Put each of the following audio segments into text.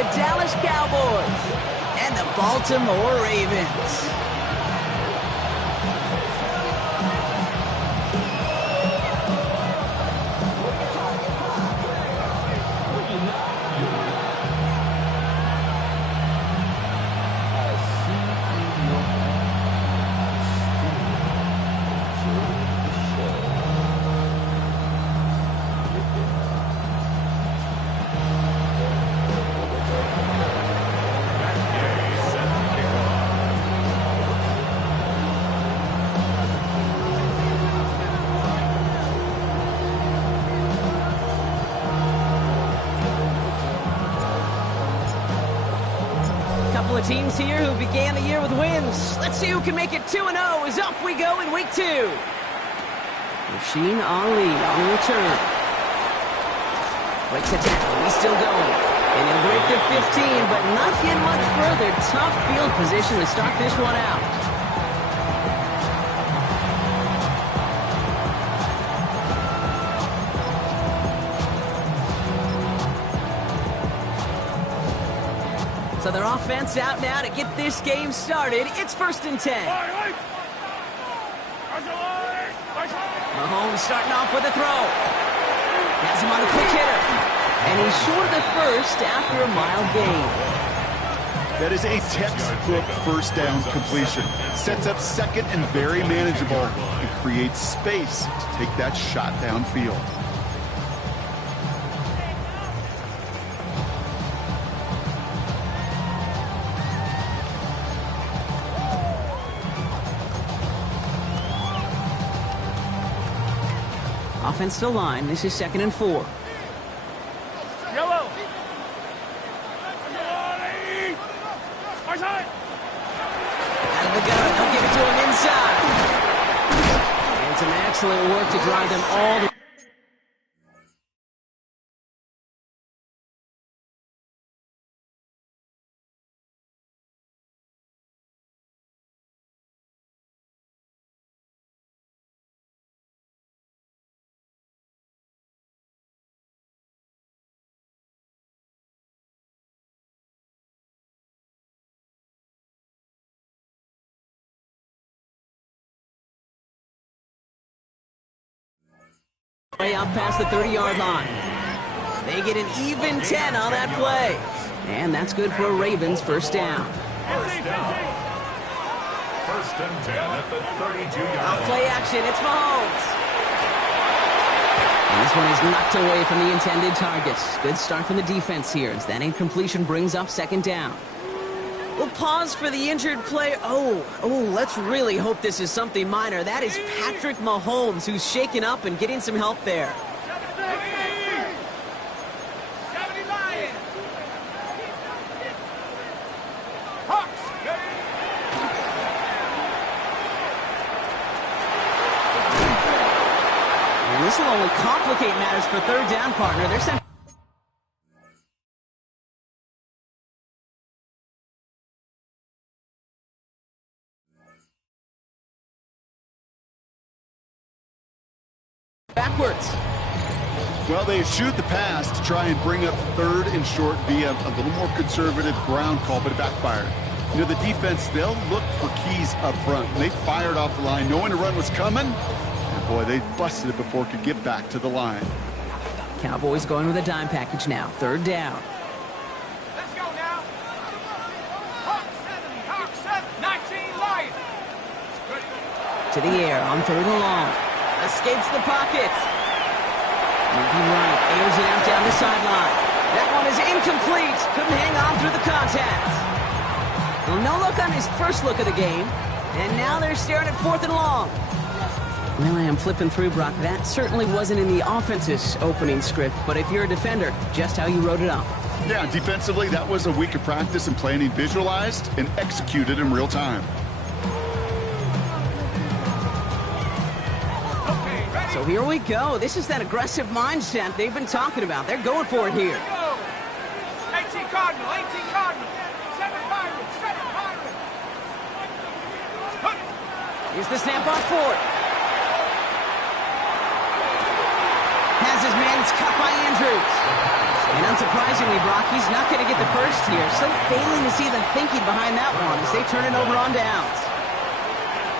the Dallas Cowboys and the Baltimore Ravens. Couple of teams here who began the year with wins. Let's see who can make it 2-0 as off we go in week 2. Rasheen Ali on the return. Breaks a tackle. He's still going. And he'll break the 15, but not get much further. Tough field position to start this one out. So their offense out now to get this game started. It's 1st and 10. Mahomes starting off with a throw. Has him on the quick hitter. And he's short of the first after a mild gain. That is a textbook first down completion. Sets up second and very manageable and creates space to take that shot downfield. Offense to line. This is 2nd and 4. Yellow. Out of the gun. They'll give it to him inside. And some excellent work to drive them all the way. Way out past the 30-yard line. They get an even 10 on that play. And that's good for a Ravens first down. First down. 1st and 10 at the 32-yard line. Play action. It's Mahomes. And this one is knocked away from the intended targets. Good start from the defense here as that incompletion brings up 2nd down. We'll pause for the injured player. Let's really hope this is something minor. That is Patrick Mahomes, who's shaken up and getting some help there. And this will only complicate matters for 3rd down, partner. They're sent. Backwards. Well, they eschewed the pass to try and bring up 3rd and short via a little more conservative ground call, but it backfired. You know, the defense, they'll look for keys up front. They fired off the line, knowing a run was coming. And boy, they busted it before it could get back to the line. Cowboys going with a dime package now. 3rd down. Let's go now. Hawk 7, 19 Lions. To the air on 3rd and long. Escapes the pocket. Moving right. Airs it out down the sideline. That one is incomplete. Couldn't hang on through the contact. Well, no look on his first look of the game. And now they're staring at 4th and long. Well, I am flipping through, Brock. That certainly wasn't in the offense's opening script. But if you're a defender, just how you wrote it up. Yeah, defensively, that was a week of practice and planning visualized and executed in real time. So here we go. This is that aggressive mindset they've been talking about. They're going for it here. 18 Cardinal, 7 Pirates, 7 Pirates. Here's the snap on 4th. Has his man. It's cut by Andrews. And unsurprisingly, Brock, he's not going to get the first here. So failing to see the thinking behind that one as they turn it over on downs.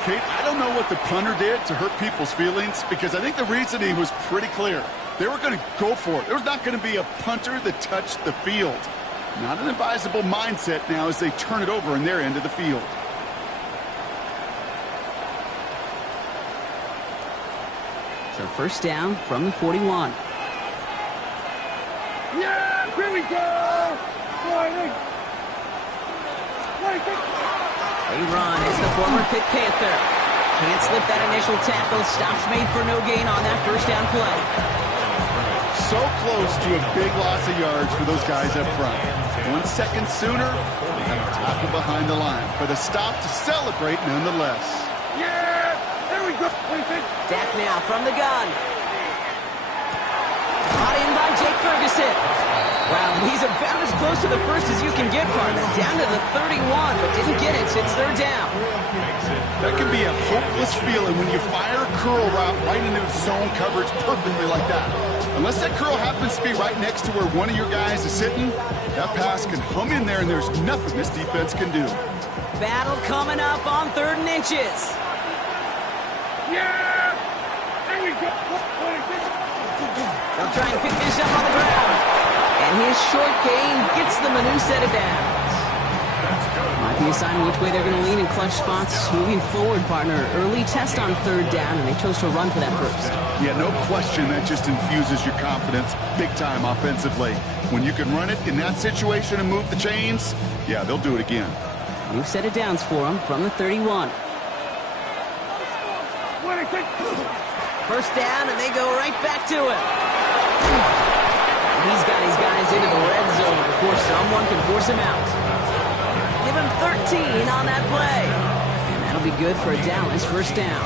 Kate, I don't know what the punter did to hurt people's feelings because I think the reasoning was pretty clear. They were going to go for it. There was not going to be a punter that touched the field. Not an advisable mindset now as they turn it over in their end of the field. So first down from the 41. Yeah, here we go! They run. It's the former Pitt Panther. Can't slip that initial tackle. Stops made for no gain on that first down play. So close to a big loss of yards for those guys up front. 1 second sooner, and a tackle behind the line. But a stop to celebrate nonetheless. Yeah! There we go! Dak now from the gun. Brought in by Jake Ferguson. Wow, he's about as close to the first as you can get, partner. Down to the 31, but didn't get it, so it's third down. That can be a hopeless feeling when you fire a curl route right into zone coverage perfectly like that. Unless that curl happens to be right next to where one of your guys is sitting, that pass can hum in there and there's nothing this defense can do. Battle coming up on 3rd and inches. Yeah! There we go! They'll try and pick this up on the ground. And his short gain gets them a new set of downs. Might be a sign of which way they're going to lean in clutch spots moving forward, partner. Early test on 3rd down, and they chose to run for that first. Yeah, no question that just infuses your confidence big time offensively. When you can run it in that situation and move the chains, yeah, they'll do it again. New set of downs for them from the 31. First down, and they go right back to it. He's got his guys into the red zone before someone can force him out. Give him 13 on that play. And that'll be good for a Dallas first down.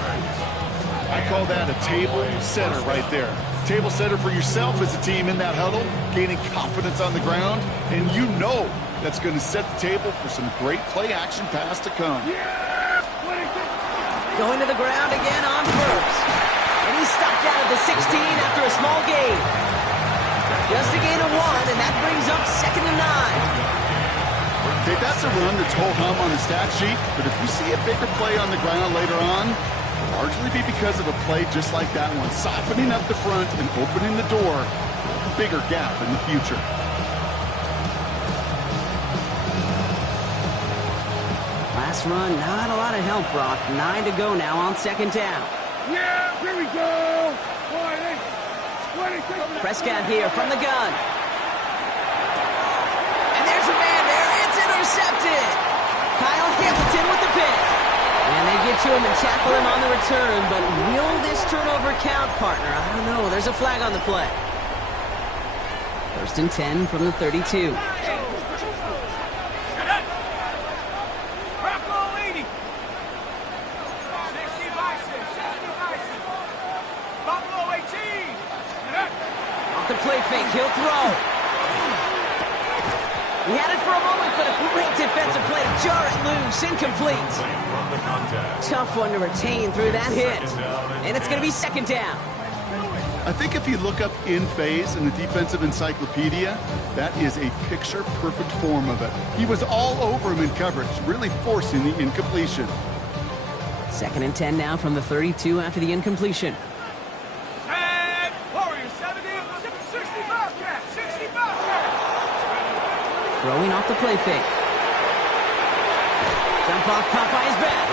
I call that a table setter right there. Table setter for yourself as a team in that huddle, gaining confidence on the ground, and you know that's going to set the table for some great play action pass to come. Going to the ground again on first. And he's stopped out at the 16 after a small gain. Just a gain of 1, and that brings up 2nd and 9. Okay, that's a run that's ho-hum on the stat sheet, but if you see a bigger play on the ground later on, it'll largely be because of a play just like that one, softening up the front and opening the door, a bigger gap in the future. Last run, not a lot of help, Brock. 9 to go now on 2nd down. Yeah, here we go! Prescott here from the gun. And there's a man there. It's intercepted. Kyle Hamilton with the pick. And they get to him and tackle him on the return. But will this turnover count, partner? I don't know. There's a flag on the play. 1st and 10 from the 32. The play fake, he'll throw. He had it for a moment, but a great defensive play to jar it loose, incomplete. Tough one to retain through that hit. And it's going to be 2nd down. I think if you look up in phase in the defensive encyclopedia, that is a picture-perfect form of it. He was all over him in coverage, really forcing the incompletion. 2nd and 10 now from the 32 after the incompletion. Throwing off the play fake. Jump off Popeye's back.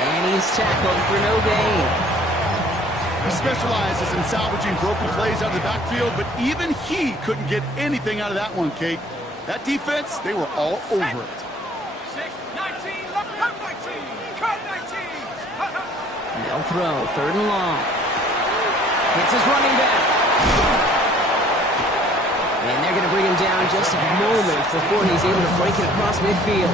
And he's tackled for no gain. He specializes in salvaging broken plays out of the backfield, but even he couldn't get anything out of that one, Kate. That defense, they were all over it. 6-19, cut 19, cut 19. They'll throw, 3rd and long. Hits his running back. And they're going to bring him down just moments before he's able to break it across midfield.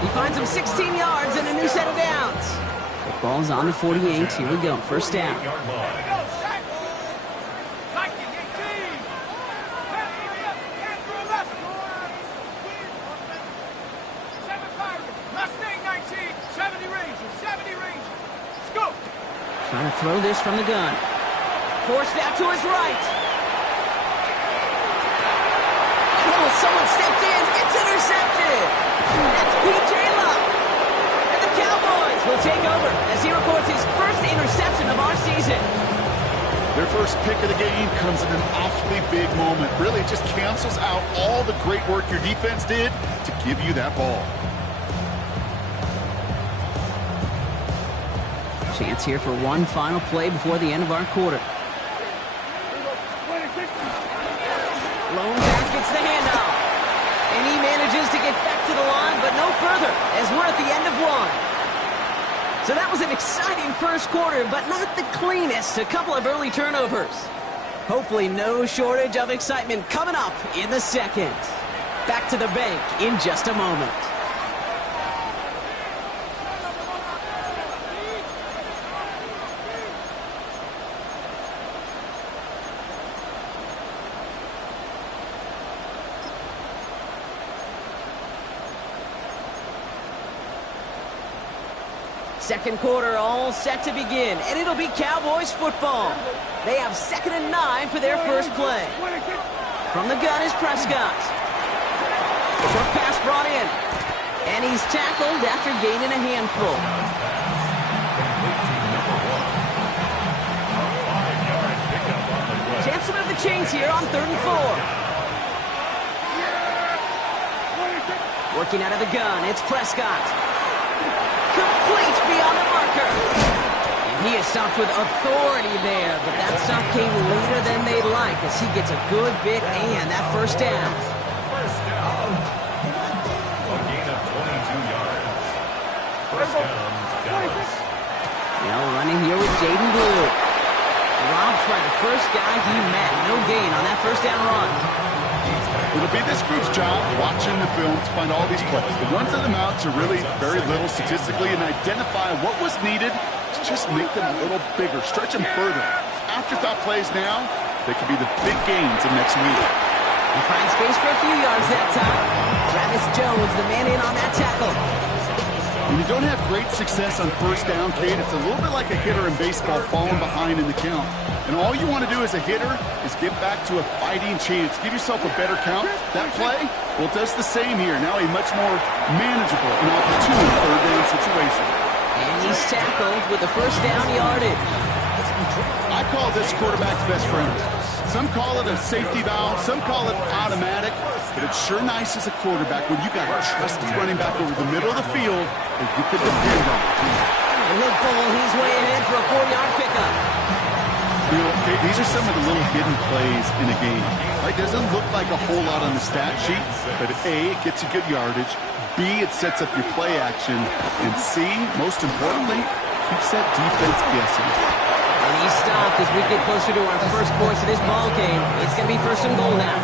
He finds him 16 yards and a new set of downs. The ball's on the 48. Here we go. First down. Trying to throw this from the gun. Forced out to his right. Someone stepped in. It's intercepted. That's P.J. Luck. And the Cowboys will take over as he records his first interception of our season. Their first pick of the game comes at an awfully big moment. Really, it just cancels out all the great work your defense did to give you that ball. Chance here for one final play before the end of our quarter. Lone back gets the handoff. And he manages to get back to the line, but no further, as we're at the end of one. So that was an exciting first quarter, but not the cleanest. A couple of early turnovers. Hopefully no shortage of excitement coming up in the second. Back to the bank in just a moment. Second quarter all set to begin, and it'll be Cowboys football. They have 2nd and 9 for their first play. From the gun is Prescott. Short pass brought in, and he's tackled after gaining a handful. Chance to move the chains here on 3rd and 4. Working out of the gun, it's Prescott. Complete beyond the marker. And he is stopped with authority there, but that stop came later than they'd like as he gets a good bit and that first down. First down. A gain of 22 yards. First down, Dallas. Now running here with Jaden Blue. Drops by the first guy he met. No gain on that first down run. It'll be this group's job watching the film to find all these plays. The ones that amount to really very little statistically and identify what was needed to just make them a little bigger, stretch them further. Afterthought plays now, they could be the big gains of next week. He finds space for a few yards that time. Travis Jones, the man in on that tackle. When you don't have great success on first down, Kate, it's a little bit like a hitter in baseball falling behind in the count. And all you want to do as a hitter is get back to a fighting chance. Give yourself a better count. That play, well, it does the same here. Now a much more manageable and opportune third down situation. And he's tackled with the first down yardage. I call this quarterback's best friend. Some call it a safety valve, some call it automatic, but it's sure nice as a quarterback when you got a trusted running back over the middle of the field that you can depend on. He'll pull, he's way ahead for a 4-yard pickup. You know, okay, these are some of the little hidden plays in a game. Like, doesn't look like a whole lot on the stat sheet, but A, it gets you good yardage, B, it sets up your play action, and C, most importantly, keeps that defense guessing. And he's stopped as we get closer to our first points of this ball game. It's going to be 1st and goal now.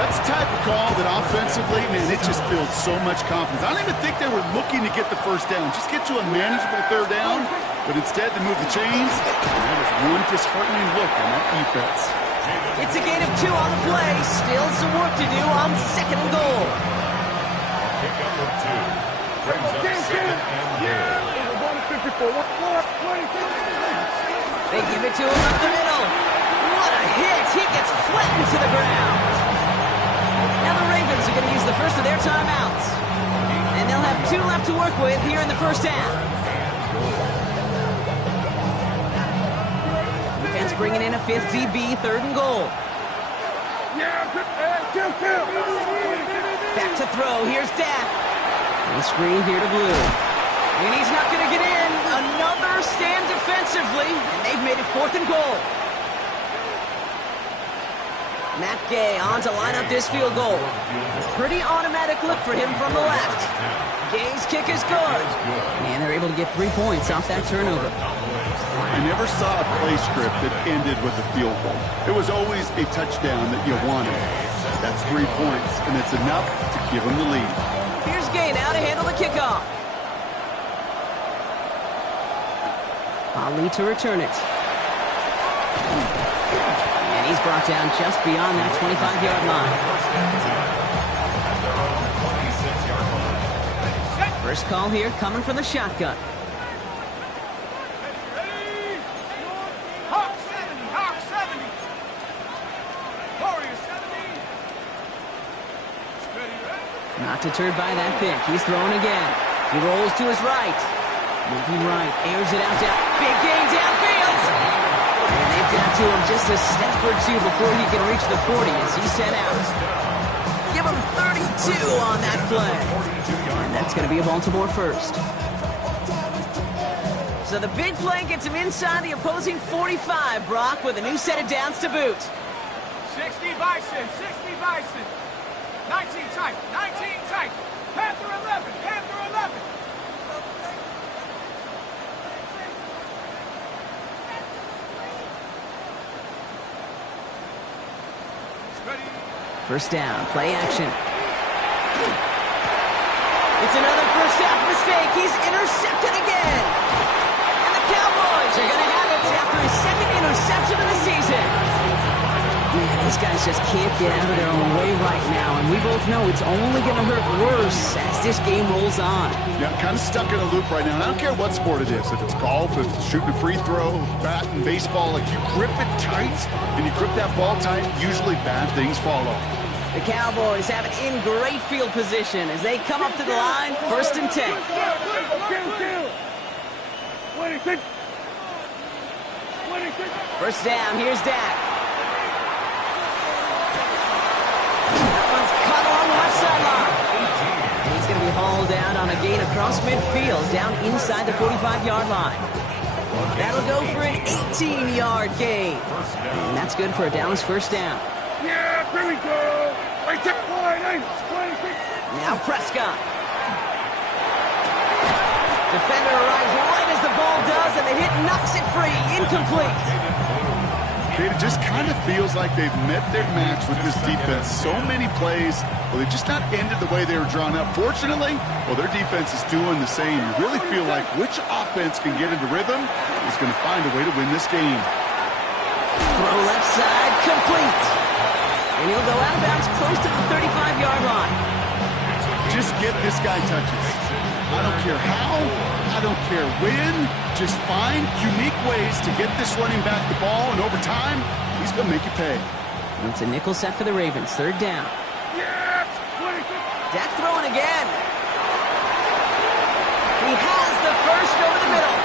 That's the type of call that offensively, man, it just builds so much confidence. I don't even think they were looking to get the first down. Just get to a manageable third down, but instead they move the chains. And that was one disheartening look on that defense. It's a gain of 2 on the play. Still some work to do on 2nd and goal. Pickup of 2. Brings up 2nd and goal. They give it to him up the middle. What a hit. He gets flattened to the ground. Now the Ravens are going to use the first of their timeouts. And they'll have 2 left to work with here in the first half. Defense bringing in a 5th DB, 3rd and goal. Back to throw. Here's Dak. And screen here to Blue. And he's not going to get in. Another stand defensively, and they've made it 4th and goal. Matt Gay on to line up this field goal. Pretty automatic look for him from the left. Gay's kick is good. And they're able to get 3 points off that turnover. I never saw a play script that ended with a field goal. It was always a touchdown that you wanted. That's 3 points, and it's enough to give them the lead. Here's Gay now to handle the kickoff. Ali to return it. And he's brought down just beyond that 25-yard line. First call here coming from the shotgun. Hawk 70, 70. Warrior 70. Not deterred by that pick. He's throwing again. He rolls to his right. Moving right. Airs it out down. Big gain downfield. And they've got to him just a step or two before he can reach the 40 as he set out. Give him 32 on that play. And that's going to be a Baltimore first. So the big play gets him inside the opposing 45, Brock, with a new set of downs to boot. 60 Bison, 60 Bison. 19 tight, 19 tight. Panther 11, Panther 11. Ready. First down, play action. It's another first half mistake. He's intercepted again. And the Cowboys are going to have it after his second interception of the season. Man, these guys just can't get out of their own way right now, and we both know it's only going to hurt worse as this game rolls on. Yeah, kind of stuck in a loop right now. And I don't care what sport it is. If it's golf, if it's shooting a free throw, batting, baseball, like you grip it tight and you grip that ball tight, usually bad things follow. The Cowboys have it in great field position as they come up to the line, 1st and 10. First down, here's Dak. That one's cut along the left sideline. And he's going to be hauled out on a gain across midfield, down inside the 45-yard line. That'll go for an 18-yard gain. And that's good for a Dallas first down. Yeah, here we go. Now Prescott. Defender arrives right as the ball does, and the hit knocks it free. Incomplete. It just kind of feels like they've met their match with this defense. So many plays, well, they just not ended the way they were drawn up. Fortunately, well, their defense is doing the same. You really feel like which offense can get into rhythm is going to find a way to win this game. Throw left side, complete. And he'll go out of bounds close to the 35-yard line. Just get this guy touches. I don't care how, I don't care when. Just find unique ways to get this running back the ball, and over time, he's going to make you pay. It's a nickel set for the Ravens, 3rd down. Dak throwing again. He has the first over the middle.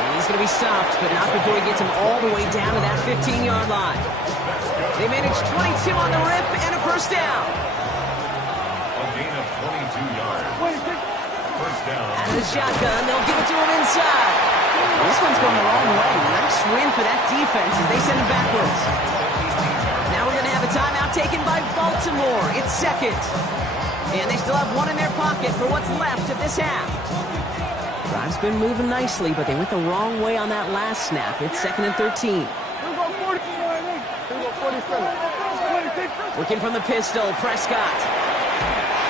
And he's going to be stopped, but not before he gets him all the way down to that 15-yard line. They manage 22 on the rip and a first down. A gain of 22 yards. First down. Out of the shotgun, they'll give it to him inside. This one's going the wrong way. Nice win for that defense as they send him backwards. Now we're going to have a timeout taken by Baltimore. It's 2nd. And they still have one in their pocket for what's left of this half. Drive's been moving nicely, but they went the wrong way on that last snap. It's 2nd and 13. Looking from the pistol, Prescott.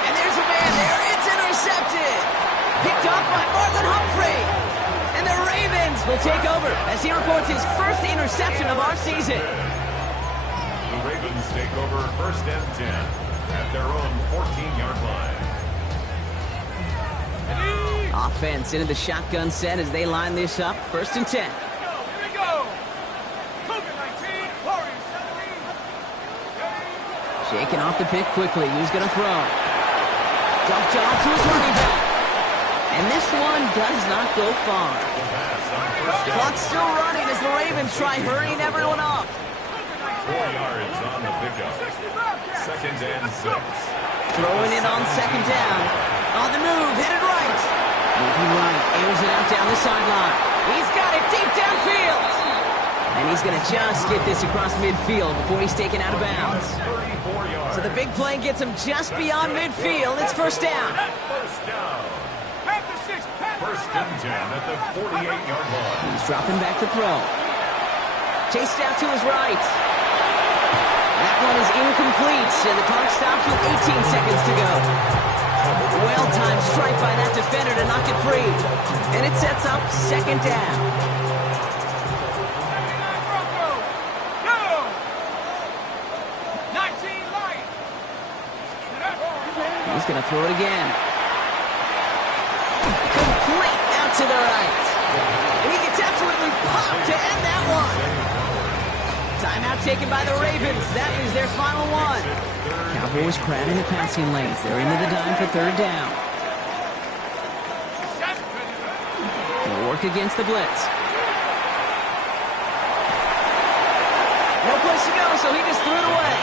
And there's a man there. It's intercepted. Picked off by Marlon Humphrey. And the Ravens will take over as he reports his first interception of our season. The Ravens take over 1st and 10 at their own 14-yard line. Offense into the shotgun set as they line this up. 1st and 10. Here we go. COVID-19, Warriors 17. Shaking off the pick quickly. He's going to throw. Dumped off to his running back. And this one does not go far. Clock's still running as the Ravens try hurrying everyone up. 4 yards on the pickup. 2nd and 6. Throwing it on 2nd down. On the move, headed right. Moving right, airs it out down the sideline. He's got it deep downfield. And he's going to just get this across midfield before he's taken out of bounds. So the big play gets him just beyond midfield. It's 1st down. First down. 1st and 10 at the 48-yard line. He's dropping back to throw. Chased out to his right. That one is incomplete, and the clock stops with 18 seconds to go. Well-timed strike by that defender to knock it free. And it sets up 2nd down. He's going to throw it again. Complete out to the right. And he gets absolutely popped to end that one. Timeout taken by the Ravens. That is their final one. Cowboys crowding the passing lanes. They're into the dime for third down. They'll work against the blitz. No place to go, so he just threw it away.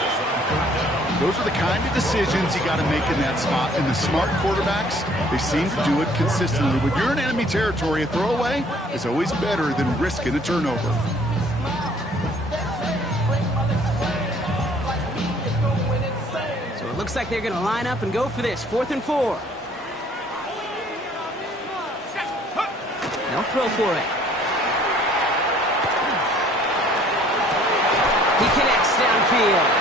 Those are the kind of decisions you got to make in that spot. And the smart quarterbacks, they seem to do it consistently. When you're in enemy territory, a throwaway is always better than risking a turnover. So it looks like they're going to line up and go for this. 4th and 4. They'll throw for it. He connects downfield.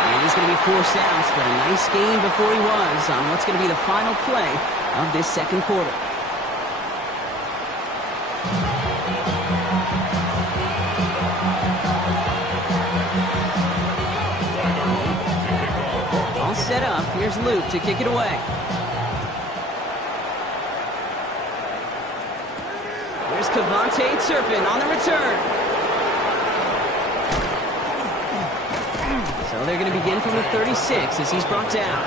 And he's going to be forced out, but a nice gain before he was on what's going to be the final play of this second quarter. All set up. Here's Luke to kick it away. Here's Cavante Turpin on the return. So they're going to begin from the 36 as he's brought down.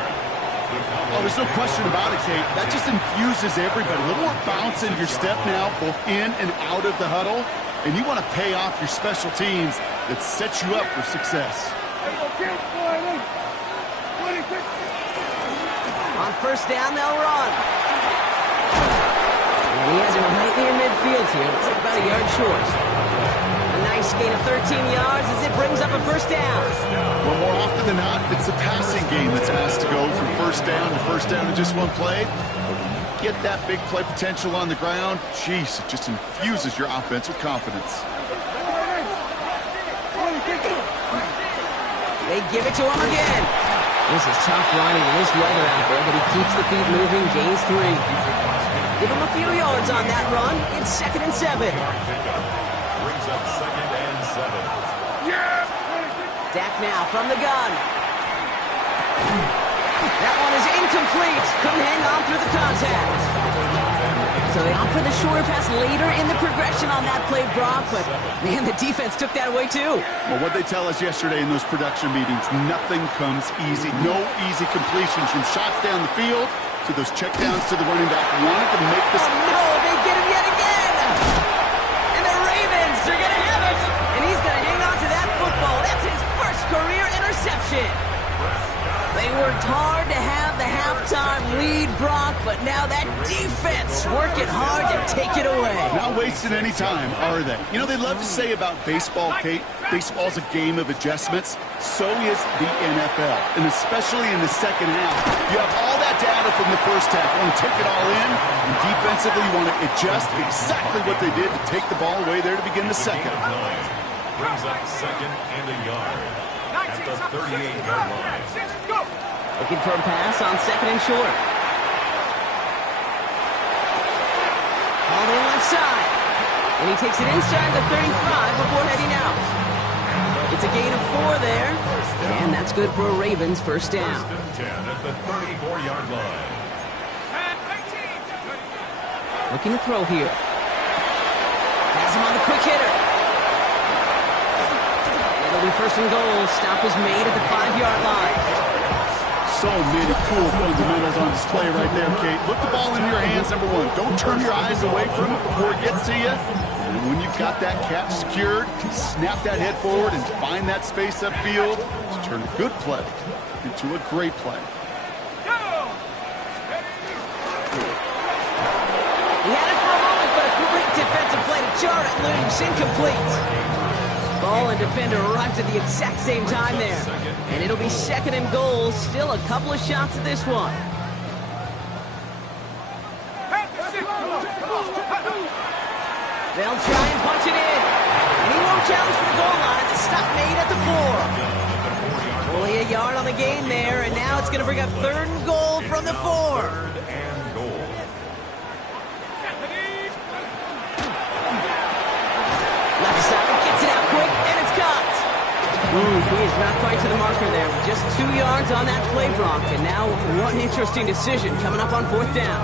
Oh, there's no question about it, Kate. That just infuses everybody. A little more bounce in your step now, both in and out of the huddle. And you want to pay off your special teams that sets you up for success. On first down, they'll run. And he has it right near midfield here. Looks like about a yard short. A nice gain of 13 yards as it brings up a first down. Well, more often than not, it's the passing game that's asked to go from first down in just one play. But when you get that big play potential on the ground, geez, it just infuses your offense with confidence. They give it to him again. This is tough running in this weather out there, but he keeps the feet moving, gains 3. Give him a few yards on that run. It's 2nd and 7. Brings up 2nd and 7. Dak now from the gun. That one is incomplete. Couldn't hang on through the contact. So they opt for the shorter pass later in the progression on that play, Brock. But, man, the defense took that away, too. Well, what they tell us yesterday in those production meetings, nothing comes easy. No easy completions from shots down the field to those checkdowns to the running back. Wanted to make this... Oh, no, they get him yet again. And the Ravens are going to have it. And he's going to hang on to that football. That's his first career interception. They worked hard to have the halftime lead, Brock, but now that defense working hard to take it away. Not wasting any time, are they? You know, they love to say about baseball, Kate, baseball's a game of adjustments. So is the NFL, and especially in the second half. You have all that data from the first half. You want to take it all in, and defensively you want to adjust exactly what they did to take the ball away there to begin the second. Brings up 2nd and a yard at the 38-yard line. Looking for a pass on 2nd and short. All in left side. And he takes it inside the 35 before heading out. It's a gain of 4 there. And that's good for a Ravens first down. 1st and 10 at the 34-yard line. Looking to throw here. Has him on the quick hitter. And it'll be 1st and goal. Stop is made at the 5-yard line. So many cool fundamentals on display right there, Kate. Look the ball in your hands, number 1. Don't turn your eyes away from it before it gets to you. And when you've got that catch secured, snap that head forward and find that space upfield to turn a good play into a great play. He had it for a moment, but a great defensive play to jar it loose. Incomplete. Ball and defender arrived at the exact same time there. And it'll be 2nd and goal. Still a couple of shots at this one. They'll try and punch it in. And he won't challenge for the goal line. The stop made at the 4. Only a yard on the game there. And now it's going to bring up 3rd and goal from the 4. 3rd and goal. Left side gets it out quick, and it's caught. He is not quite to the marker there. Just 2 yards on that play, Brock. And now one interesting decision coming up on 4th down.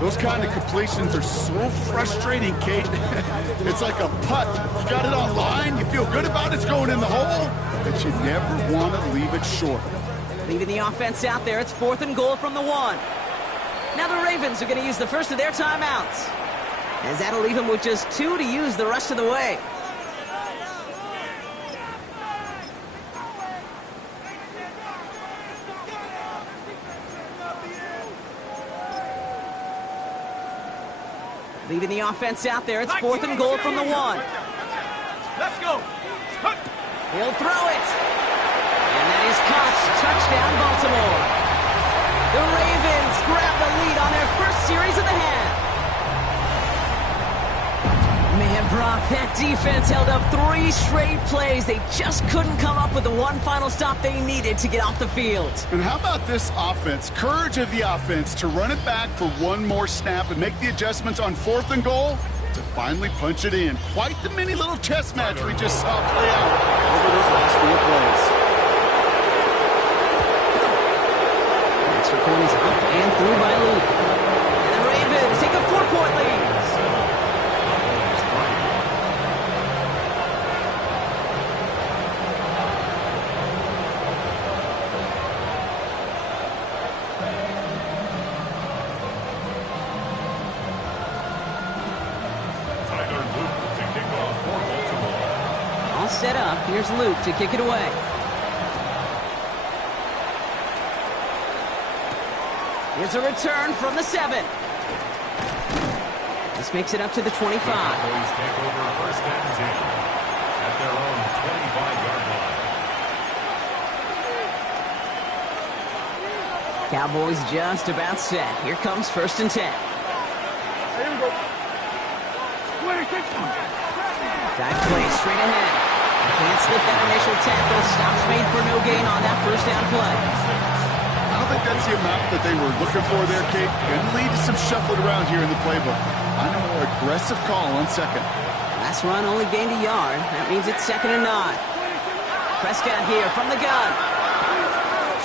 Those kind of completions are so frustrating, Kate. It's like a putt. You got it on line, you feel good about it's going in the hole, but you never want to leave it short. Leaving the offense out there. It's 4th and goal from the 1. Now the Ravens are going to use the first of their timeouts, as that'll leave them with just 2 to use the rest of the way. Leaving the offense out there. It's 4th and goal from the 1. Let's go. He'll throw it. And that is caught. Touchdown, Baltimore. The Ravens grab the lead on their first series of the half. Man, Brock, that defense held up 3 straight plays. They just couldn't come up with the one final stop they needed to get off the field. And how about this offense? Courage of the offense to run it back for one more snap and make the adjustments on 4th and goal to finally punch it in. Quite the mini little chess match we just saw play out over those last 4 plays. Next return is up and through by Luke. And the Ravens take a 4-point lead. Set up. Here's Luke to kick it away. Here's a return from the 7. This makes it up to the 25. Cowboys take over 1st and 10 at their own 25-yard line. Cowboys just about set. Here comes 1st and 10. Here we go. Dive play straight ahead. Can't slip that initial tackle. Stops made for no gain on that 1st down play. I don't think that's the amount that they were looking for there, Kate. Going to lead to some shuffling around here in the playbook. On a more aggressive call on 2nd. Last run only gained a yard. That means it's 2nd and 9. Prescott here from the gun.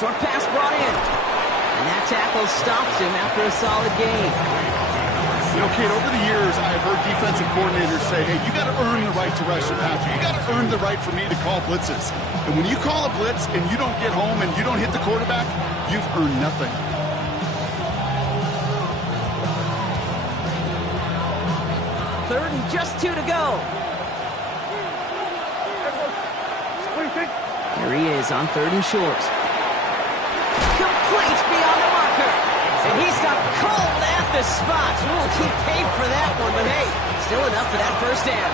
Short pass brought in. And that tackle stops him after a solid gain. You know, Kate, over the years, I've heard defensive coordinators say, hey, you got to earn the right to rush the passer. You got to earn the right for me to call blitzes. And when you call a blitz and you don't get home and you don't hit the quarterback, you've earned nothing. Third and just 2 to go. Here he is on 3rd and short. Complete beyond the marker. And he's got cold at the spot. We'll keep paid for that one, but hey, still enough for that 1st down.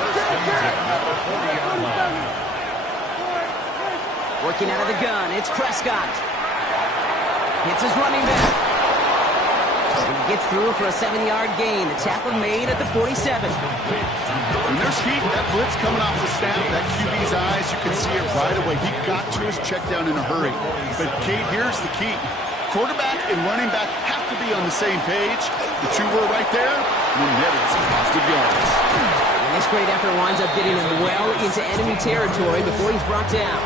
1st and 10 at the 40-yard line. Working out of the gun, it's Prescott. Hits his running back. And he gets through for a 7-yard gain. The tackle made at the 47. When there's heat, that blitz coming off the snap, that QB's eyes, you can see it right away. He got to his check down in a hurry. But, Kate, here's the key. Quarterback and running back have to be on the same page. The 2 were right there. You're netted some positive yards. And this great effort winds up getting him well into enemy territory before he's brought down.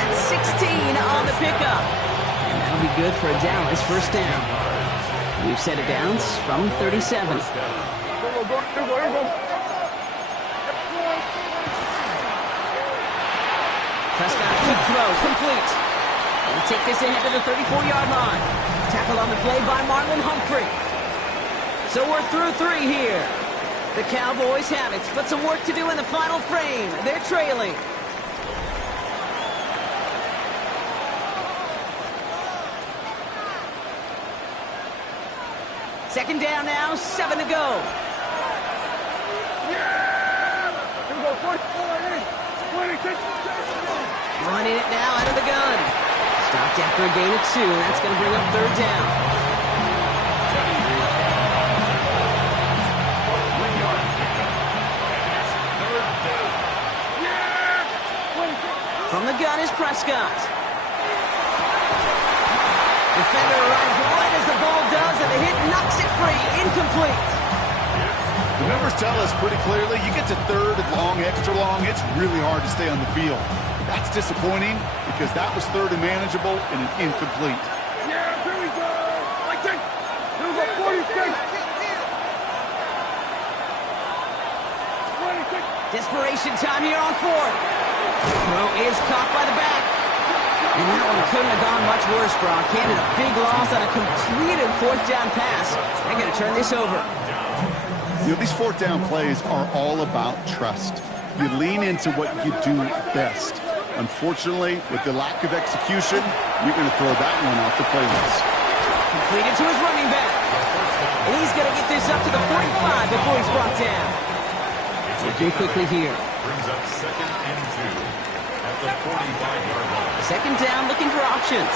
That's 16 on the pickup. And that'll be good for a Dallas 1st down. We've set it down from 37. Prescott, quick throw, complete. We'll take this ahead to the 34-yard line. Tackled on the play by Marlon Humphrey. So we're through 3 here. The Cowboys have it, but some work to do in the final frame. They're trailing. Second down now, 7 to go. Running it now out of the gun. Stopped after a gain of 2, and that's going to bring up 3rd down. From the gun is Prescott. Defender arrives right as the ball does, and the hit knocks it free. Incomplete. The numbers tell us pretty clearly, you get to 3rd and long, extra long, it's really hard to stay on the field. That's disappointing because that was 3rd and manageable and an incomplete. Yeah, here we go. Like that. Desperation time here on fourth. Throw is caught by the back. And that one couldn't have gone much worse, Brock. Handed a big loss on a completed fourth down pass. They're going to turn this over. You know, these fourth down plays are all about trust. You lean into what you do best. Unfortunately, with the lack of execution, you're going to throw that one off the playlist. Completed to his running back. And he's going to get this up to the 45 before he's brought down. Looking quickly here. Brings up 2nd and 2 at the 45-yard line. Second down, looking for options.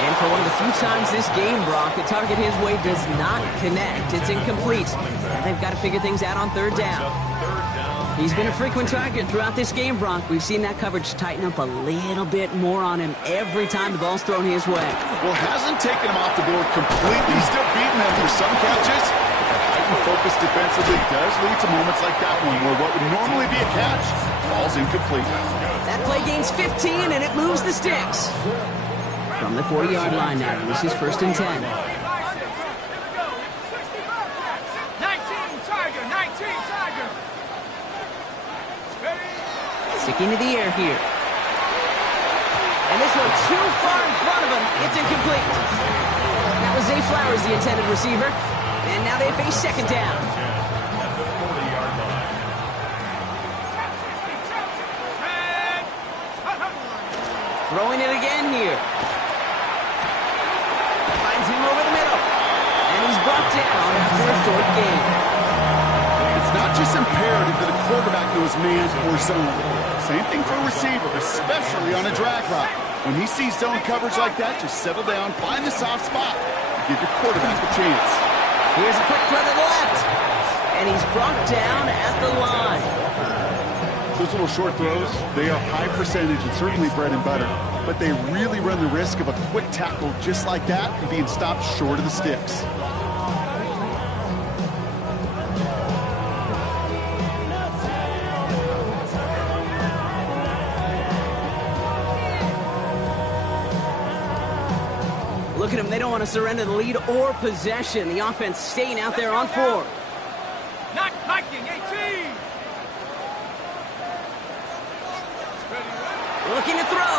And for one of the few times this game, Brock, the target his way does not connect. It's incomplete. And they've got to figure things out on third down. He's been a frequent target throughout this game, Brock. We've seen that coverage tighten up a little bit more on him every time the ball's thrown his way. Well, hasn't taken him off the board completely. He's still beating them for some catches. Heightened focus defensively does lead to moments like that one where what would normally be a catch falls incomplete. That play gains 15, and it moves the sticks. From the 40-yard line now, this is 1st and 10. 19 Tiger, 19 Tiger. Sticking to the air here. And this one too far in front of him. It's incomplete. That was Zay Flowers, the intended receiver. And now they face second down. At the 40-yard line. Throwing it again here. Finds him over the middle. And he's brought down after a short gain. It's not just imperative that a quarterback knows man or zone. Same thing for a receiver, especially on a drag route. When he sees zone coverage like that, just settle down, find the soft spot, and give your quarterback a chance. Here's a quick throw to the left. And he's brought down at the line. Those little short throws, they are high percentage and certainly bread and butter, but they really run the risk of a quick tackle just like that and being stopped short of the sticks. Look at them. They don't want to surrender the lead or possession. The offense staying out there on fourth. Not Viking, 18. Looking to throw.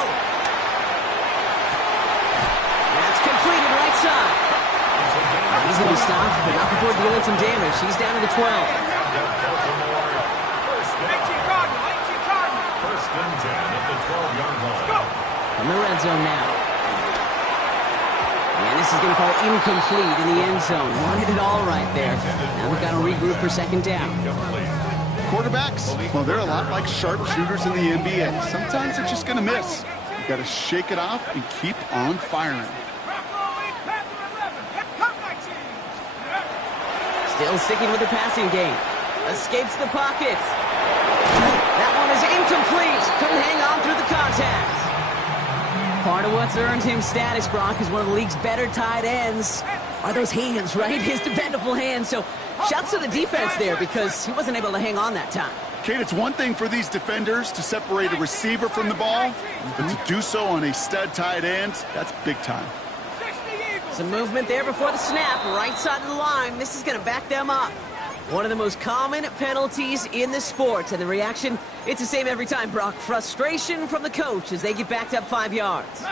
That's completed right side. He's going to be stopped, but not before dealing some damage. He's down to the 12. 18 Cardinal, 18 Cardinal. 1st and 10 at the 12-yard line. Go. From the red zone now. And this is going to fall incomplete in the end zone. Wanted it all right there. Now they've got to regroup for second down. Quarterbacks, well, they're a lot like sharpshooters in the NBA. Sometimes they're just going to miss. You've got to shake it off and keep on firing. Still sticking with the passing game. Escapes the pocket. That one is incomplete. Couldn't hang on through the contact. Part of what's earned him status, Brock, is one of the league's better tight ends. Are those hands, right? His dependable hands. So shouts to the defense there because he wasn't able to hang on that time. Kate, it's one thing for these defenders to separate a receiver from the ball, but to do so on a stud tight end, that's big time. Some movement there before the snap, right side of the line. This is going to back them up. One of the most common penalties in the sport, and the reaction, it's the same every time, Brock. Frustration from the coach as they get backed up 5 yards.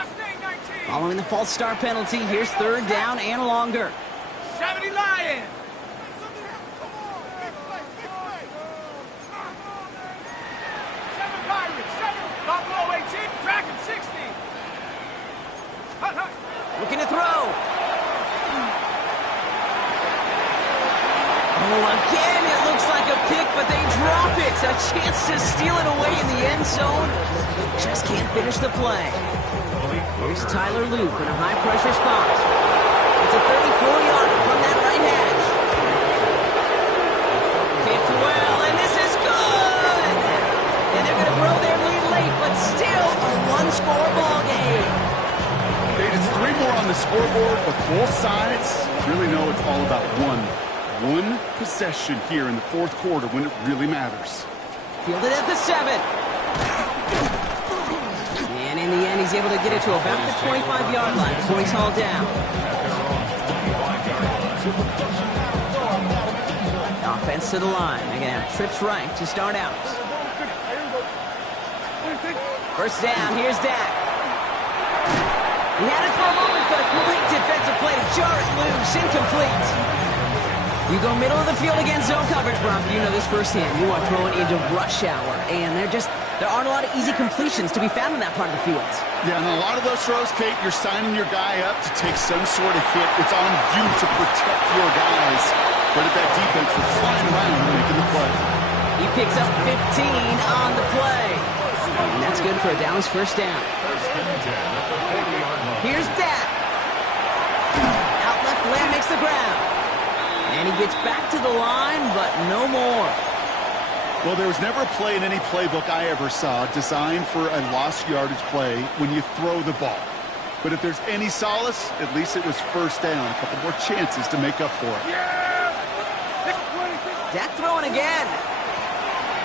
Following the false start penalty, here's third down and longer. 70 Lions. 7 Pirates, 7 Buffalo 18, Dragon 60. Looking to throw. Oh, again, it looks like a pick, but they drop it. A chance to steal it away in the end zone. Just can't finish the play. Here's Tyler Loop in a high-pressure spot. It's a 34-yarder from that right hash. Kicked well, and this is good. And they're going to grow their lead late, but still a one-score ball game. It's 3 more on the scoreboard, but both sides really know it's all about one possession here in the fourth quarter when it really matters. Fielded at the 7. And in the end, he's able to get it to about the 25-yard line before he's hauled down. defense to the line. They're going to have trips right to start out. First down, here's Dak. He had it for a moment, but a great defensive play to jar it loose. Incomplete. You go middle of the field against zone coverage, Bronk. You know this firsthand. You are throwing into rush hour, and there aren't a lot of easy completions to be found in that part of the field. Yeah, and a lot of those throws, Kate, you're signing your guy up to take some sort of hit. It's on you to protect your guys. But at that defense, we're flying around and making the play. He picks up 15 on the play. And that's good for a Dallas first down. Here's Dak. Out left, Lamb makes the ground. And he gets back to the line, but no more. Well, there was never a play in any playbook I ever saw designed for a lost yardage play when you throw the ball. But if there's any solace, at least it was first down. A couple more chances to make up for it. Dak throwing again.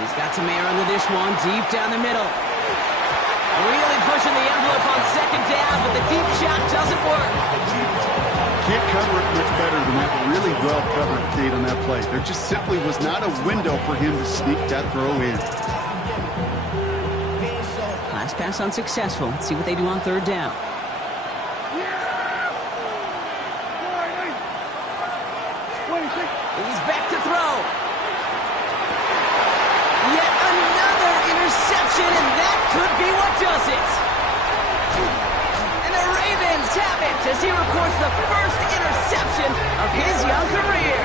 He's got some air under this one, deep down the middle. Really pushing the envelope on second down, but the deep shot doesn't work. Can't cover it much better than that. Really well covered, Kate, on that play. There just simply was not a window for him to sneak that throw in. Last pass unsuccessful. Let's see what they do on third down. He's back to throw. Yet another interception, and that could be what does it. And the Ravens have it as he records the first interception of his young career.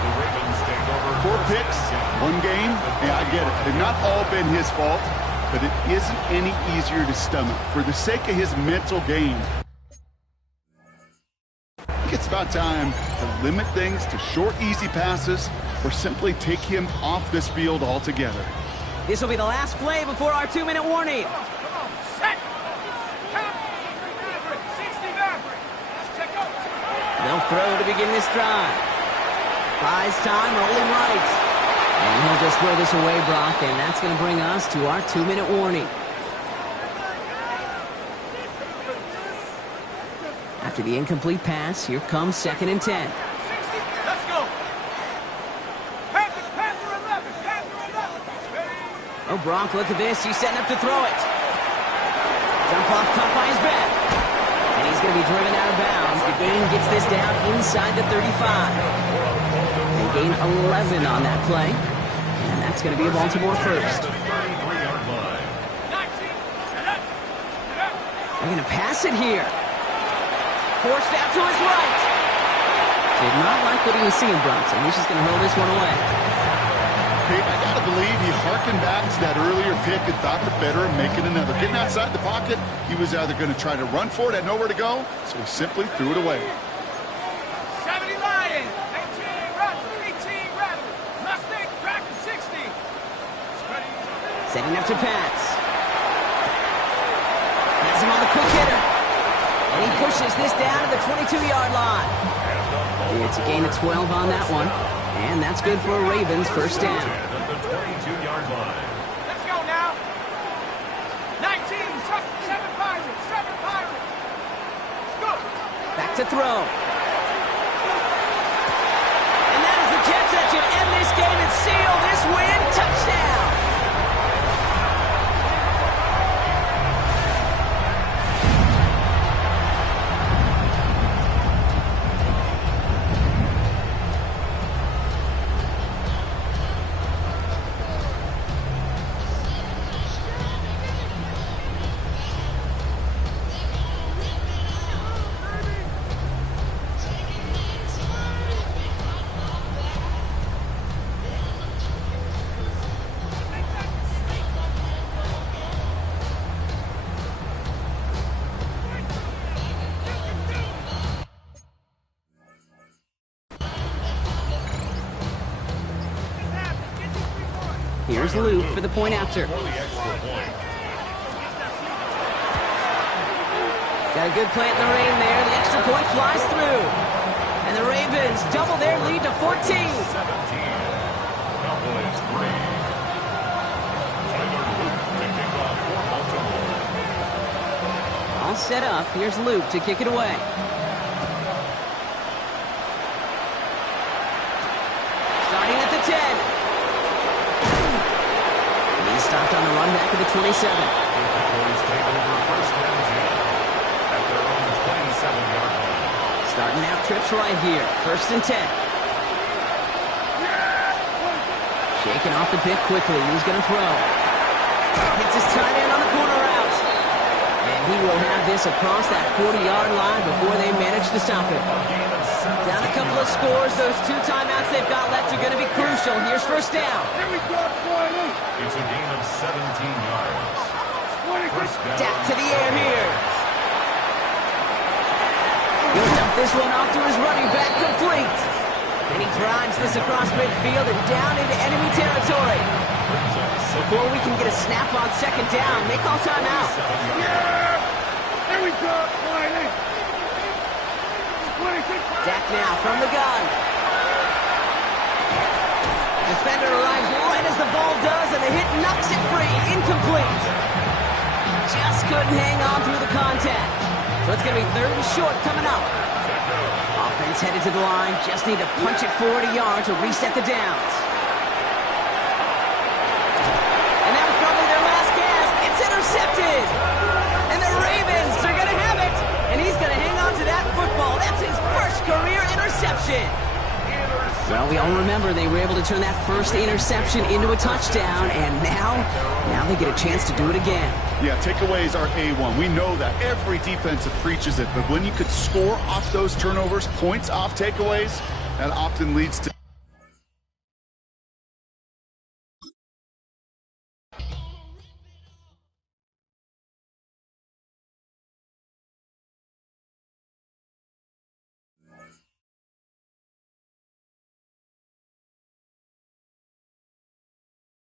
The Ravens take over. 4 picks, 1 game. Yeah, I get it. They've not all been his fault, but it isn't any easier to stomach for the sake of his mental game. I think it's about time to limit things to short, easy passes or simply take him off this field altogether. This will be the last play before our 2-minute warning. Come on, set. Count. 60 Maverick. Check out. They'll throw to begin this drive. Buys time, rolling right. And he'll just throw this away, Brock, and that's going to bring us to our 2-minute warning. After the incomplete pass, here comes 2nd and 10. 60. Let's go. Panther 11. Panther 11. Oh, Brock, look at this. He's setting up to throw it. Jump off, caught by his back. And he's going to be driven out of bounds. The gain gets this down inside the 35. They gain 11 on that play. And that's going to be a Baltimore first. 33-yard line. 19. They're going to pass it here. Forced out to his right. Did not like what he was seeing, Bronson. He's just going to hurl this one away. Hey, I got to believe he harkened back to that earlier pick and thought the better of making another. Getting outside the pocket, he was either going to try to run for it, had nowhere to go, so he simply threw it away. 70 Lions. 18 Rattler. 18 Rattler. Mustang Tracker 60. Setting up to pass. Has him on the quick hitter. And he pushes this down to the 22-yard line. It's a gain of 12 on that one. And that's good for a Ravens first down. At the 22-yard line. Let's go now. 19. 7 Pirates. 7 Pirates. Let's go. Back to throw. And that is the catch that should end this game and seal this win. Touchdown. Here's Luke for the point after. For the extra point. Got a good play in the rain there. The extra point flies through. And the Ravens double their lead to 14. 17. Cowboys 3. Tyler Luke to kick off for Baltimore. All set up. Here's Luke to kick it away. to the 27. Cowboys take over first and 10 at their own 27-yard line. Starting out trips right here. First and 10. Shaking off the pick quickly. He's going to throw. Hits his tight end on the corner route. And he will have this across that 40-yard line before they manage to stop him. Down a couple of scores. Those 2 timeouts they've got left are going to be crucial. Here's first down. It's a gain of 17 yards. First down. Dak to the air here. He'll dump this one off to his running back, complete. And he drives this across midfield and down into enemy territory. Before we can get a snap on second down, they call timeout. Here we go, Dak now from the gun. Defender arrives right as the ball does, and the hit knocks it free. Incomplete. Just couldn't hang on through the contact. So it's going to be 3rd and short coming up. Offense headed to the line. Just need to punch it 40 yards to reset the downs. And that was probably their last gasp. It's intercepted. And the Ravens are going to have it. And he's going to hang on to that football. That's his first career interception. Well, we all remember they were able to turn that first interception into a touchdown, and now they get a chance to do it again. Yeah, takeaways are A1. We know that. Every defensive preaches it, but when you could score off those turnovers, points off takeaways, that often leads to